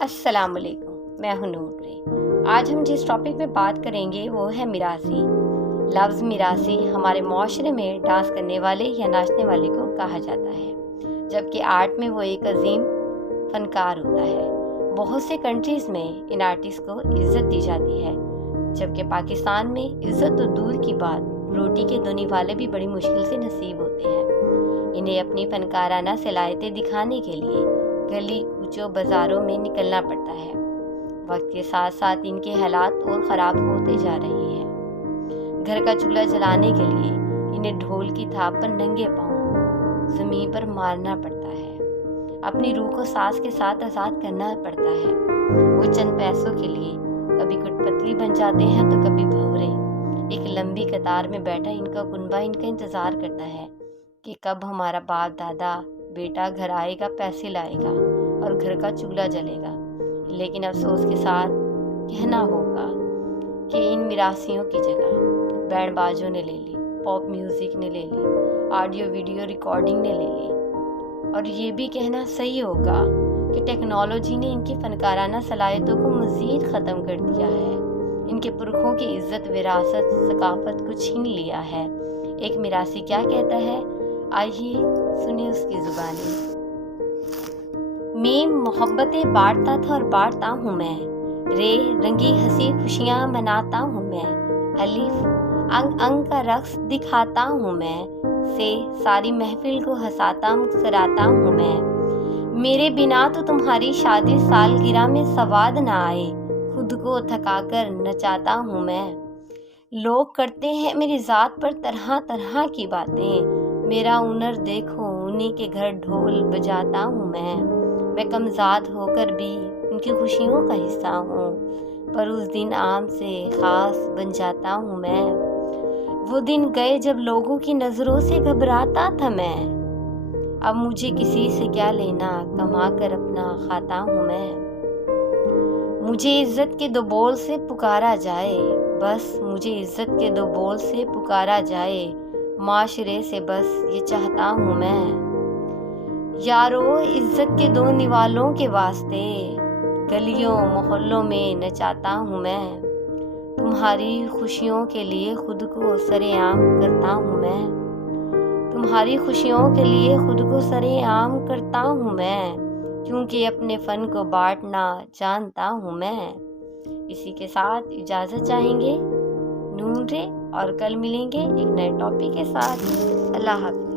السلام علیکم، میں ہوں نور رے۔ آج ہم جس ٹاپک پہ بات کریں گے وہ ہے میراثی۔ لفظ میراثی ہمارے معاشرے میں ڈانس کرنے والے یا ناچنے والے کو کہا جاتا ہے، جبکہ آرٹ میں وہ ایک عظیم فنکار ہوتا ہے۔ بہت سے کنٹریز میں ان آرٹسٹ کو عزت دی جاتی ہے، جبکہ پاکستان میں عزت تو دور کی بات، روٹی کے دونی والے بھی بڑی مشکل سے نصیب ہوتے ہیں۔ انہیں اپنی فنکارانہ صلاحیتیں دکھانے کے لیے گلی کوچوں بازاروں میں نکلنا پڑتا ہے۔ وقت کے ساتھ ساتھ ان کے حالات اور خراب ہوتے جا رہے ہیں۔ گھر کا چولہا جلانے کے لیے انہیں ڈھول کی تھاپ پر ننگے پاؤں زمین پر مارنا پڑتا ہے۔ اپنی روح کو سانس کے ساتھ آزاد کرنا پڑتا ہے۔ وہ چند پیسوں کے لیے کبھی کٹ پتلی بن جاتے ہیں تو کبھی بھنورے۔ ایک لمبی قطار میں بیٹھا ان کا کنبہ ان کا انتظار کرتا ہے کہ کب ہمارا باپ دادا بیٹا گھر آئے گا، پیسے لائے گا اور گھر کا چولہا جلے گا۔ لیکن افسوس کے ساتھ کہنا ہوگا کہ ان میراثیوں کی جگہ بینڈ بازوں نے لے لی، پاپ میوزک نے لے لی، آڈیو ویڈیو ریکارڈنگ نے لے لی، اور یہ بھی کہنا صحیح ہوگا کہ ٹیکنالوجی نے ان کی فنکارانہ صلاحیتوں کو مزید ختم کر دیا ہے۔ ان کے پرکھوں کی عزت، وراثت، ثقافت کو چھین لیا ہے۔ ایک میراثی کیا کہتا ہے، آئیے سنیں اس کی زبانی۔ میں محبتیں بانٹتا تھا اور بانٹتا ہوں میں، رے رنگی ہنسی خوشیاں مناتا ہوں میں، الف انگ انگ کا رقص دکھاتا ہوں میں، سے ساری محفل کو ہنساتا مسکراتا ہوں میں۔ میرے بنا تو تمہاری شادی سالگرہ میں سواد نہ آئے، خود کو تھکا کر نچاتا ہوں میں۔ لوگ کرتے ہیں میری ذات پر طرح طرح کی باتیں، میرا ہنر دیکھو انہی کے گھر ڈھول بجاتا ہوں میں کمزاد ہو کر بھی ان کی خوشیوں کا حصہ ہوں، پر اس دن عام سے خاص بن جاتا ہوں میں۔ وہ دن گئے جب لوگوں کی نظروں سے گھبراتا تھا میں، اب مجھے کسی سے کیا لینا، کما کر اپنا کھاتا ہوں میں۔ مجھے عزت کے دو بول سے پکارا جائے، بس مجھے عزت کے دو بول سے پکارا جائے، معاشرے سے بس یہ چاہتا ہوں میں۔ یارو عزت کے دو نوالوں کے واسطے، گلیوں محلوں میں نچاتا ہوں میں۔ تمہاری خوشیوں کے لیے خود کو سر عام کرتا ہوں میں، تمہاری خوشیوں کے لیے خود کو سر عام کرتا ہوں میں، کیونکہ اپنے فن کو بانٹنا جانتا ہوں میں۔ اسی کے ساتھ اجازت چاہیں گے نور رے، اور کل ملیں گے ایک نئے ٹاپک کے ساتھ۔ اللہ حافظ۔